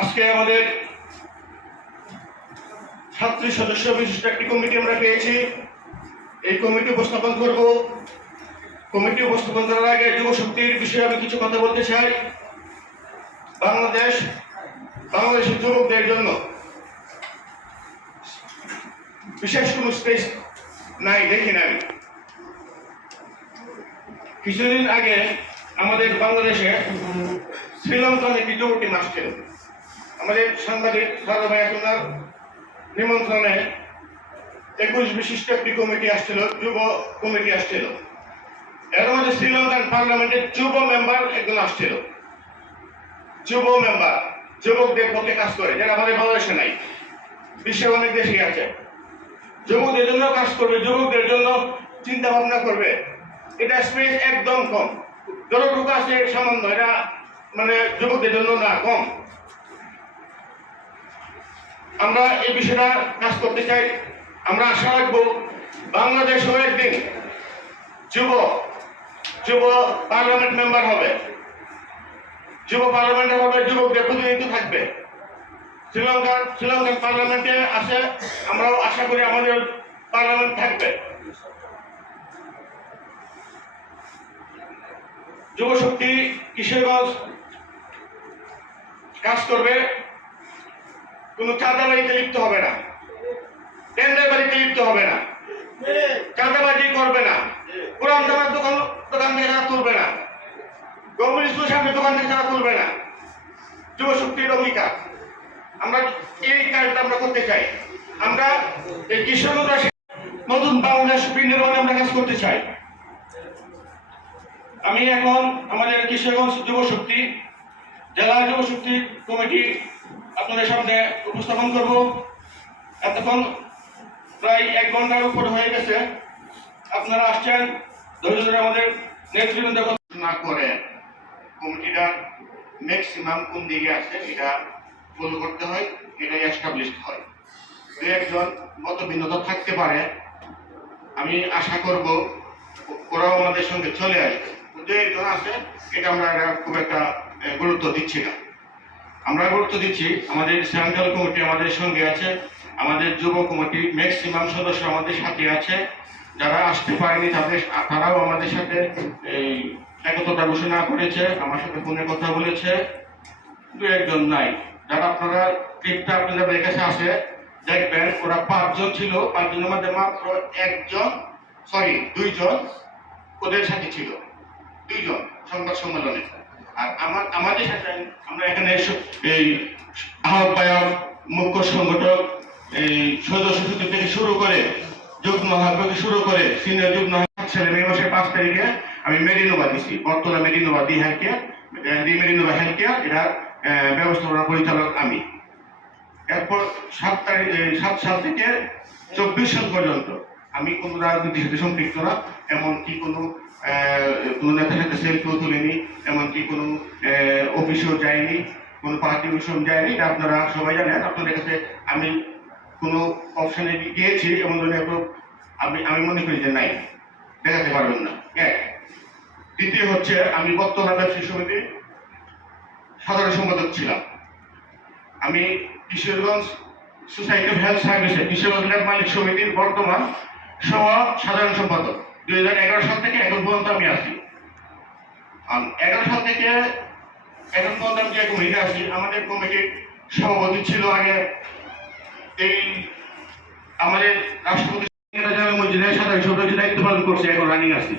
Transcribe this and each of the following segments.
আজকে আমাদের ছাত্রী সদস্য বিশিষ্ট একটি কমিটি আমরা পেয়েছি। এই কমিটি উপস্থাপন করব। কমিটি উপস্থাপন করার আগে যুব শক্তির বিষয়ে আমি কিছু কথা বলতে চাই। বাংলাদেশের যুবকদের জন্য বিশেষ কোনো স্পেস নাই, দেখি না। কিছুদিন আগে আমাদের বাংলাদেশে শ্রীলঙ্কার একটি যুব টিম আসছিল। আমাদের সাংবাদিক সারাভাইয়ার নিমন্ত্রণে 21 বিশিষ্ট একটি কমিটি আসছিল, যুব কমিটি আসছিল। এর মধ্যে শ্রীলঙ্কান পার্লামেন্টের যুব মেম্বার একজন আসছিল। যুব মেম্বার যুবকদের পক্ষে কাজ করে, যারা আমাদের বাংলাদেশে নাই, বিশ্বের অনেক দেশে আছে। যুবকদের জন্য কাজ করবে, যুবকদের জন্য চিন্তা ভাবনা করবে। এটা স্পেস একদম কম, যতটুকু আছে সামান্য, এটা মানে যুবকদের জন্য না, কম। আমরা এই বিষয়টা কাজ করতে চাই। আমরা আশা রাখবো বাংলাদেশও একদিন যুব পার্লামেন্ট মেম্বার হবে, যুব পার্লামেন্টে হবে, যুবকদের প্রতিনিধিত্ব থাকবে। শ্রীলঙ্কান পার্লামেন্টে আছে, আমরাও আশা করি আমাদের পার্লামেন্ট থাকবে। যুব শক্তি কিশোরগঞ্জ কাজ করবে, কোন চাঁদাবাজিতে লিপ্ত হবে না, টেন্ডারবাজিতে লিপ্ত হবে না, চাঁদাবাজি করবে না, পুরান দামের দোকান থেকে তারা তুলবে না, গভর্নমেন্ট স্কুলের সামনে দোকান থেকে তারা তুলবে না। যুব শক্তির অঙ্গীকার, আমরা এই কাজটা আমরা করতে চাই। আমরা এই কিশোরগঞ্জ নতুন বাংলাদেশ বিনির্মাণে আমরা কাজ করতে চাই। আমি এখন আমাদের কিশোরগঞ্জ যুব শক্তি জেলা যুব শক্তি কমিটি আপনাদের সামনে উপস্থাপন করব। এতক্ষণ প্রায় 1 ঘন্টার উপর হয়ে গেছে, আপনারা আসছেন, ধৈর্য ধরে আমাদের নেতৃবৃন্দ না করে কমিটিটা ম্যাক্সিমাম কোন দিকে আছে এটা ফলো করতে হয়, এটাই এস্টাবলিশ হয়। দু একজন মত ভিন্নতা থাকতে পারে, আমি আশা করব ওরাও আমাদের সঙ্গে চলে আসবে। দু একজন আছে, এটা আমরা খুব একটা গুরুত্ব দিচ্ছি না। আমরা গুরুত্ব দিচ্ছি আমাদের সেন্ট্রাল কমিটি আমাদের সঙ্গে আছে, আমাদের যুব কমিটি ম্যাক্সিমাম সদস্য আমাদের সাথে আছে। যারা আসতে পারেনি তারাও আমাদের সাথে এই একতা ঘোষণা করেছে, আমার সাথে ফোনে কথা বলেছে। দু একজন নাই, যারা আপনারা ক্লিপটা আপনাদের কাছে আসে দেখবেন, ওরা 5 জন ছিল, 5 জনের মধ্যে মাত্র 2 জন ওদের সাথে ছিল, 2 জন সংবাদ সম্মেলনে। আর আমাদের সাথে আমরা এখানে এই আহ্বায়ক, মুখ্য সংগঠক, এই সদস্য থেকে শুরু করে যুগ্ম আহ্বায়ক শুরু করে সিনিয়র যুগ্ম সালে মে মাসের 5 তারিখে আমি মেডিনোভা দিচ্ছি, বর্তমানে মেডিনোভা দি মেডিনোভা হেলথ কেয়ার, এটার ব্যবস্থাপনা পরিচালক আমি। এরপর 7 সাল থেকে 24 সাল পর্যন্ত আমি কোনো রাজনীতির সাথে সম্পৃক্ত না, এমনকি কোনো নেতার সাথে সেলফিও তুলিনি, এমনকি কোনো অফিসেও যাইনি, কোনো পার্টি অফিসেও যাইনি। এটা আপনারা সবাই জানেন। আপনাদের কাছে আমি কোনো অপশনে গিয়েছি এমন ধরনের আমি মনে করি যে নাই, দেখাতে পারবেন না। এক, দ্বিতীয় হচ্ছে আমি বর্তমান ব্যবসায়ী সমিতির সাধারণ সম্পাদক ছিলাম। আমি কিশোরগঞ্জ সোসাইটি অফ হেলথ সার্ভিসে কিশোরগঞ্জ ল্যাব মালিক সমিতির বর্তমান সাধারণ সম্পাদক। 2011 সাল থেকে এখন পর্যন্ত আমি আছি। 11 সাল থেকে এখন পর্যন্ত আমি যে কমিটিতে আছি, আমাদের কমিটির সভাপতি ছিল আগে এই আমাদের রাষ্ট্রপতি মসজিদের সাধারণ সদস্য দায়িত্ব পালন করছে, এখন রানিং আছি।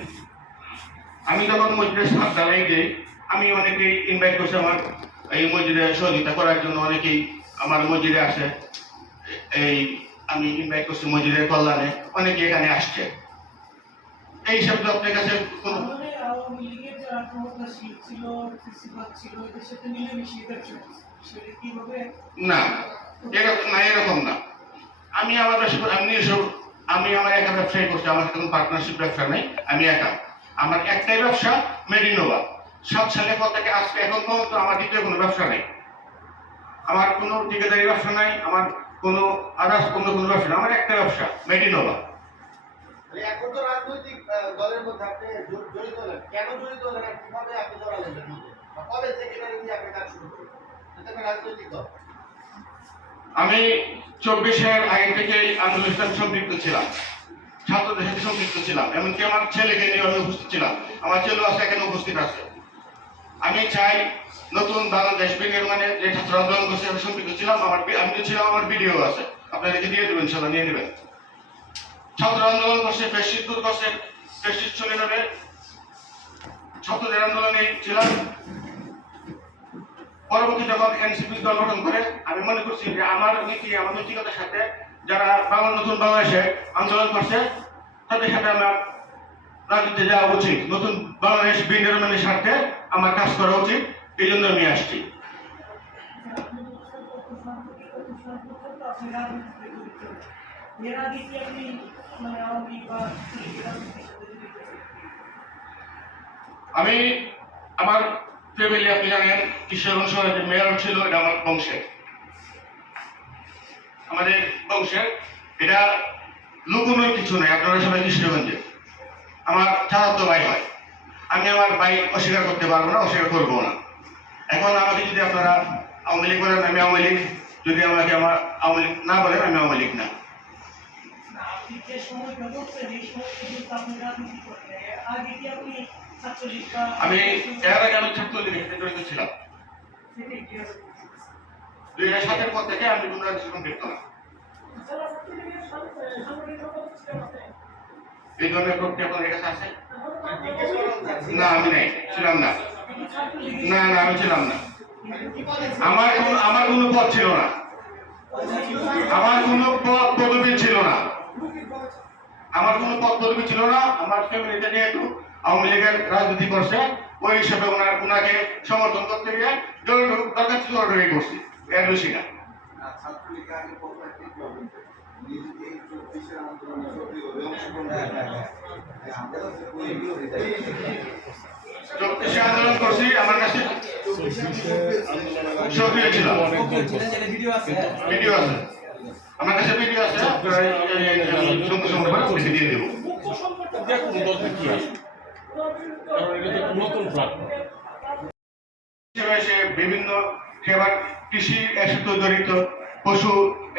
আমি যখন মসজিদের সাথ দাঁড়াই যাই, আমি অনেকেই ইনভাইট করছি আমার এই মসজিদে সহযোগিতা করার জন্য, অনেকেই আমার মসজিদে আসে। এই আমি ইনভাইট করছি মসজিদের কল্যাণে, অনেকে এখানে আসছে। এই শব্দ আপনার কাছে না, এরকম না। আমি আমার একা ব্যবসায়ী করছি, আমার সাথে কোনো পার্টনারশিপ ব্যবসা নেই, আমি একা। আমার একটাই ব্যবসা মেডিনোভা। 7 সালের পর থেকে আজকে এখন পর্যন্ত আমার দ্বিতীয় কোনো ব্যবসা নেই, আমার কোনো ঠিকাদারি ব্যবসা নাই, আমার কোনো আদার্স কোনো ব্যবসা নেই, আমার একটা ব্যবসা মেডিনোভা। এখন তো রাজনৈতিক দলের মধ্যে আপনি জড়িত হলেন, কেন জড়িত হলেন, কিভাবে আপনি জড়ালেন, কবে একটা রাজনৈতিক দল। আমি 24-এর আগে থেকেই আন্দোলনের সাথে সম্পৃক্ত ছিলাম, ছাত্রদের সাথে সম্পৃক্ত ছিলাম, এমনকি আমার ছেলেকে নিয়ে আমি উপস্থিত ছিলাম। আমার ছেলেও আছে, এখানে উপস্থিত আছে। আমি চাই নতুন বাংলাদেশ বিনির্মাণে যে ছাত্র আন্দোলন করছে আমি সম্পৃক্ত ছিলাম। আমি তো ছিলাম, আমার ভিডিও আছে, আপনাদেরকে দিয়ে দেবেন, ইনশাল্লাহ নিয়ে নেবেন। ছাত্র আন্দোলন করছে, ফ্যাসিস্ট দূর করছে, ফ্যাসিস্ট চলে যাবে, ছাত্রদের আন্দোলনে ছিলাম। পরবর্তী যখন এনসিপি দল গঠন করে, আমি মনে করছি যে আমার নীতি, আমার নৈতিকতার সাথে যারা নতুন বাংলাদেশে আন্দোলন করছে তাদের সাথে আমার রাজনীতিতে যাওয়া উচিত। নতুন বাংলাদেশ বিনির্মাণের স্বার্থে আমার কাজ করা উচিত, এই জন্য আমি আসছি। আমি আমার ফ্যামিলি, আপনি জানেন কিশোরগঞ্জ শহরে যে মেয়র ছিল, এটা আমার বংশের, আমাদের বংশের। এটা লুকোনোর কিছু নাই, আপনারা সবাই কিশোরগঞ্জে আমার চাচাতো ভাই হয়। আমি আমার ভাই অস্বীকার করতে পারবো না, অস্বীকার করবো না। এখন আমাকে যদি আপনারা আওয়ামী লীগ বলেন, আমি আওয়ামী লীগ। যদি আমাকে আমার আওয়ামী লীগ না বলেন, আমি আওয়ামী লীগ না। আমি এর আগে আমি ছাত্রলীগের সাথে জড়িত ছিলাম। 2007-এর পর থেকে আমি কোনো রাজনীতি সম্পৃক্ত না। এই ধরনের প্রক্রিয়া আপনার কাছে আছে? না, আমি নাই, ছিলাম না। না না, আমি ছিলাম না। আমার কোনো পদ ছিল না, আমার কোনো পদ পদবি ছিল না, আমার কোনো পদ পদবি ছিল না। আমার ফ্যামিলিতে যেহেতু আওয়ামী লীগের রাজনীতি করছে, ওই হিসেবে ওনাকে সমর্থন করতে গিয়ে দরকার ছিল অর্ডারই করছি, এর বেশি না। চব্বিশে আন্দোলন করছি, আমার কাছে সক্রিয় ছিলাম, ভিডিও আছে, আমার কাছে ভিডিও আছে, দিয়ে দেবো। বিভিন্ন সেবা, কৃষি এর সাথে জড়িত, পশু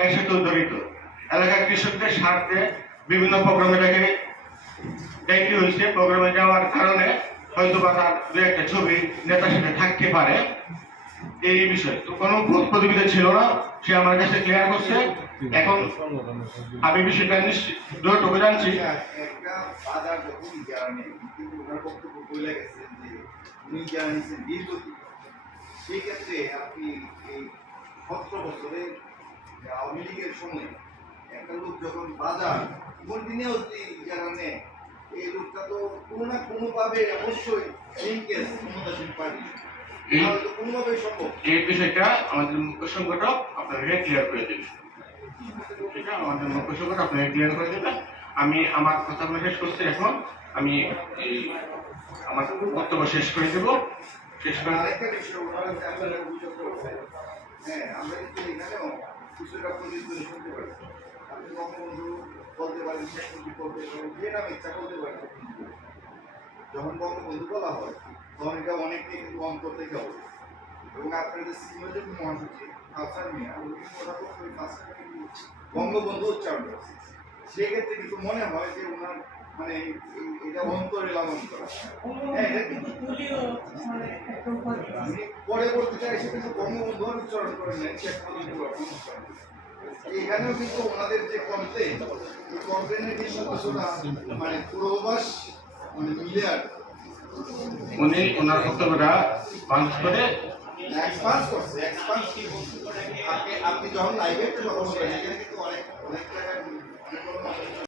এর সাথে জড়িত, এলাকার কৃষকদের স্বার্থে বিভিন্ন প্রোগ্রামে দায়িত্ব হয়েছে। প্রোগ্রামে যাওয়ার কারণে হয়তো বা তার দু একটা ছবি নেতার সাথে থাকতে পারে, এই বিষয় তো কোনো প্রতিবিধা ছিল না, সে আমার কাছে ক্লিয়ার করছে। এখন আমি বিষয়টা নিশ্চিত জানছি। একটা বাজার যখন যারা নেই, কিন্তু ওনার বক্তব্য বলে গেছেন যে উনি যারা নিচ্ছেন দীর্ঘদিন, সেই ক্ষেত্রে আপনি এই 17 বছরের আওয়ামী লীগের সময় একটা লোক যখন বাজার কন্টিনিউ যারা নেয়, এই লোকটা তো কোনো না কোনোভাবে অবশ্যই লিঙ্কেজ ক্ষমতাসীন পার্টি, কোনোভাবে সম্ভব। এই বিষয়টা আমাদের মুখ্য সংগঠক আপনাদেরকে ক্লিয়ার করে দেবে, সেটা আমাদের মুখ্য সংগঠক আপনাকে ক্লিয়ার করে দেবে। আমি আমার কথা শেষ করছি, এখন আমি আমার বক্তব্য শেষ করে দেব। শেষ করে আরেকটা বিষয় আপনারা অভিযোগ করছেন, হ্যাঁ, আমরা কিন্তু এখানেও কিছুটা প্রতিদ্বন্দ্বী শুনতে পাচ্ছি। আপনি বঙ্গবন্ধু বলতে পারেন, শেখ মুজিব বলতে পারেন, যে নাম ইচ্ছা বলতে পারেন। যখন বঙ্গবন্ধু বলা হয় তখন এটা অনেকটাই কিন্তু অন্তর থেকে হবে। এবং আপনার যে সিনিয়র যে মহাসচিব আফসার মিয়া, উনি কথা বলতে বঙ্গবন্ধু উচ্চারণ করছে, সেক্ষেত্রে কিন্তু মনে হয় যে ওনার মানে এটা অন্তরে লালন করা। হ্যাঁ, এটা কিন্তু পরবর্তীতে এসে কিন্তু বঙ্গবন্ধু উচ্চারণ করেন নাই, শেখ মুজিবুর রহমান উচ্চারণ করেন। এখানেও কিন্তু ওনাদের যে কমপ্লেন, এই কমপ্লেনের কিন্তু কিছুটা মানে পূর্বাভাস মানে মিলে আর উনি ওনার বক্তব্যটা পাঞ্চ করে এক্সপান্স করছে। এক্সপান্স কি আপনি যখন লাইভে কথা বলেন, এখানে কিন্তু অনেক জায়গায় অনেক